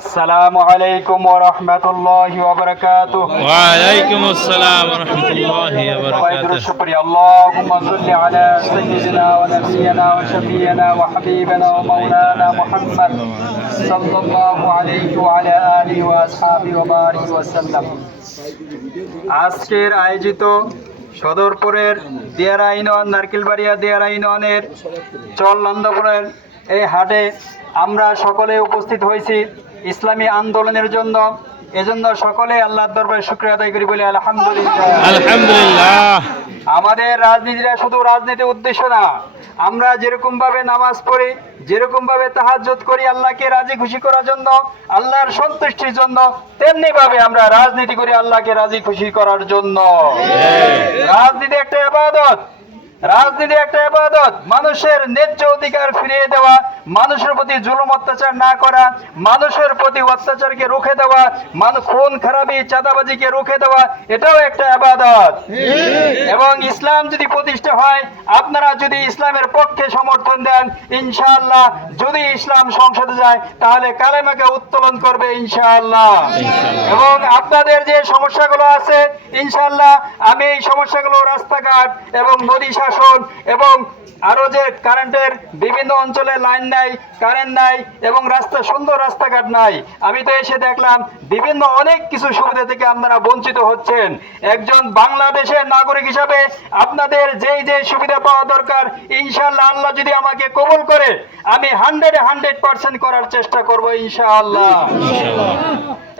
আসসালামু আলাইকুম ওয়া রাহমাতুল্লাহি ওয়া বারাকাতুহু। ওয়ালাইকুম আসসালাম রহমতুল্লাহি সবাই দরুদ পড়ি আল্লাহুম্মা সাল্লি আলা সাইয়্যিদিনা ওয়া নাবিয়িনা ওয়া শাফিয়িনা ওয়া হাবিবিনা ওয়া মাওলানা মুহাম্মদ সাল্লাল্লাহু আলাইহি ওয়া আলা আলিহি ওয়া আসহাবিহি ওয়া বারিক ওয়া সাল্লাম। আজকের আয়োজিত সদরপুরের দিয়ারা ইউনিয়ন নারকেলবাড়িয়া দিয়ারা ইউনিয়নের চল নন্দপুরের এই হাটে আমরা সকলে উপস্থিত হয়েছি। ইসলামী আন্দোলনের জন্য এজন্য সকলে আল্লাহর দরবারে শুক্রিয়া আদায় করি বলে আলহামদুলিল্লাহ। আলহামদুলিল্লাহ। আমাদের রাজনীতিটা শুধু রাজনীতির উদ্দেশ্য না আমরা যেরকম ভাবে নামাজ পড়ি যেরকম ভাবে তাহাজ্জুদ করি আল্লাহকে রাজি খুশি করার জন্য আল্লাহর সন্তুষ্টির জন্য তেমনি ভাবে আমরা রাজনীতি করি আল্লাহকে রাজি খুশি করার জন্য। রাজনীতি একটা ইবাদত রাজনীতি একটা ইবাদত মানুষের ন্যায্য অধিকার ফিরিয়ে দেওয়া মানুষের প্রতি জুলুম অত্যাচার না করা মানুষের প্রতি অত্যাচারকে রুখে দেওয়া খুন খারাপি চাঁদাবাজিকে রুখে দেওয়া এটাও একটা ইবাদত এবং ইসলাম যদি প্রতিষ্ঠা হয় আপনারা যদি ইসলামের পক্ষে সমর্থন দেন ইনশাআল্লাহ যদি ইসলাম সংসদে যায় তাহলে কালেমাকে উত্তোলন করবে ইনশাআল্লাহ। এবং আপনাদের যে সমস্যাগুলো আছে ইনশাআল্লাহ আমি এই সমস্যাগুলো রাস্তাঘাট এবং নদী শাসন এবং আরও যে কারেন্টের বিভিন্ন অঞ্চলে লাইন নাই কারেন্ট নাই এবং রাস্তা সুন্দর রাস্তাঘাট নাই। আমি তো এসে দেখলাম বিভিন্ন অনেক কিছু সুবিধা থেকে আপনারা বঞ্চিত হচ্ছেন। একজন বাংলাদেশের নাগরিক হিসাবে আপনাদের যেই যে সুবিধা পাওয়া দরকার ইনশাআল্লাহ আল্লাহ যদি আমাকে কবুল করে আমি হান্ড্রেডে হান্ড্রেড পার্সেন্ট করার চেষ্টা করব ইনশাআল্লাহ।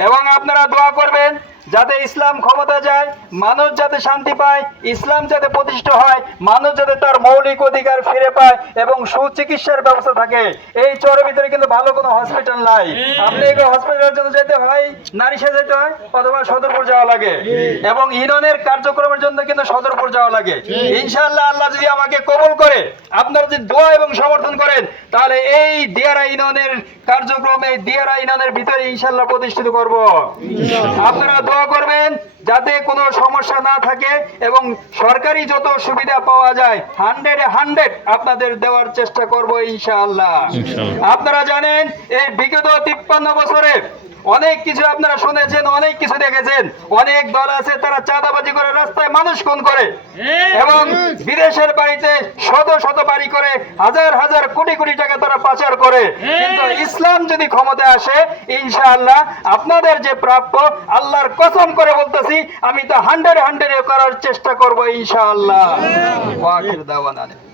এবং আপনারা দোয়া করবেন যাতে ইসলাম ক্ষমতা যায় মানুষ যাতে শান্তি পায় ইসলাম যাতে প্রতিষ্ঠা হয় মানুষ যাতে তার মৌলিক অধিকার ফিরে পায় এবং সুচিকিৎসার ব্যবস্থা থাকে। এই চরের ভিতরে কিন্তু ভালো কোনো হসপিটাল নাই। আপনি এই হসপিটালের জন্য যেতে হয় নারী যেতে হয় অথবা সদরপুর যাওয়া লাগে। এবং ইউনিয়নের কার্যক্রমের জন্য কিন্তু সদরপুর যাওয়া লাগে। ইনশাআল্লাহ আল্লাহ যদি আমাকে কবুল করে আপনারা যদি দোয়া এবং সমর্থন করেন তাহলে এই দিয়ারা ইউনিয়নের কার্যক্রম এই দিয়ারা ইউনিয়নের ভিতরে ইনশাআল্লাহ প্রতিষ্ঠিত করব। আপনারা দোয়া করবেন যাতে কোনো সমস্যা না থাকে এবং সরকারি যত সুবিধা পাওয়া যায় হান্ড্রেড হান্ড্রেড আপনাদের দেওয়ার চেষ্টা করব ইনশাআল্লাহ। ইনশাআল্লাহ। আপনারা জানেন এই বিগত তিপ্পান্ন বছরে অনেক কিছু আপনারা শুনেছেন অনেক কিছু দেখেছেন। অনেক দল আছে তারা চাঁদাবাজি করে রাস্তায় মানুষ খুন করে। এবং বিদেশের বাড়িতে শত শত বাড়ি করে হাজার হাজার কোটি কোটি টাকা তারা পাচার করে। কিন্তু ইসলাম যদি ক্ষমতায় আসে ইনশাআল্লাহ আপনাদের যে প্রাপ্য আল্লাহর কসম করে বলতেছি আমি তো হান্ড্রেড হান্ড্রেড করার চেষ্টা করব ইনশাআল্লাহ। ওয়াকির দাওয়ানা